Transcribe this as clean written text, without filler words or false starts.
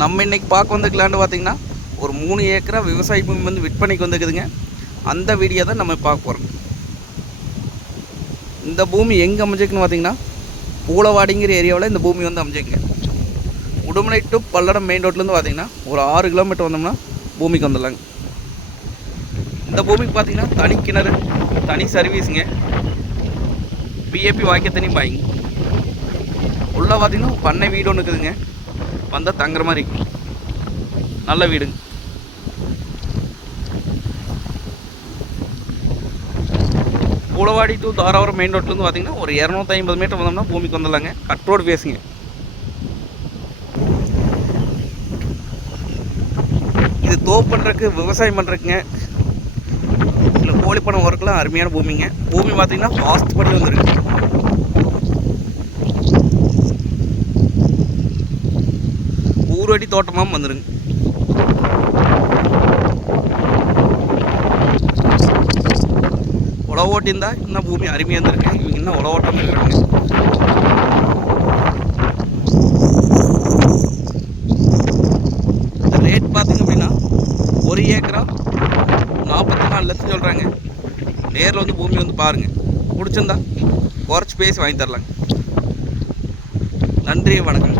நம்ம இன்றைக்கி பார்க்க வந்திருக்கலான்னு பார்த்தீங்கன்னா ஒரு 3 ஏக்கரா விவசாய பூமி வந்து விற்பனைக்கு வந்துக்குதுங்க. அந்த வீடியோ தான் நம்ம பார்க்க போகிறோம். இந்த பூமி எங்கே அமைஞ்சிருக்குன்னு பார்த்தீங்கன்னா பூளவாடிங்கிற ஏரியாவில் இந்த பூமி வந்து அமைஞ்சிருக்குங்க. உடுமலை டு பல்லடம் மெயின் ரோட்லேருந்து பார்த்தீங்கன்னா ஒரு 6 கிலோமீட்டர் வந்தோம்னா பூமிக்கு வந்துடலாங்க. இந்த பூமிக்கு பார்த்தீங்கன்னா தனி கிணறு, தனி சர்வீஸுங்க, பிஏபி வாய்க்க தண்ணி பாய்ங்க. உள்ளே பார்த்தீங்கன்னா பண்ணை வீடு ஒன்று இருக்குதுங்க. வந்தால் தங்குற மாதிரி நல்ல வீடுங்க. பூளவாடி டு தாராபுரம் மெயின் ரோட்லேருந்து பார்த்தீங்கன்னா ஒரு 250 மீட்டர் வந்தோம்னா பூமிக்கு வந்துடலாங்க. கட் ரோடு பேசுங்க. இது தோப்பு பண்ணுறதுக்கு, விவசாயம் பண்ணுறதுக்குங்க, இல்லை கோழி பண்ண ஒர்க்கெலாம் அருமையான பூமிங்க. பூமி பார்த்தீங்கன்னா ஃபாஸ்ட் பண்ணி வந்துருக்கு. ஊரடி தோட்டமாக வந்துடுங்க. உழவு ஓட்டியிருந்தா இன்னும் பூமி அருமையாக இருந்திருக்கு. இவங்க இன்னும் உழவு ஓட்டம் இருக்கிறாங்க. ரேட் பார்த்திங்க அப்படின்னா 1 ஏக்கரா 44 லட்சம் சொல்கிறாங்க. நேரில் வந்து பூமி வந்து பாருங்கள். பிடிச்சிருந்தா குறைச்சி பேசி வாங்கி தரலாங்க. நன்றி, வணக்கம்.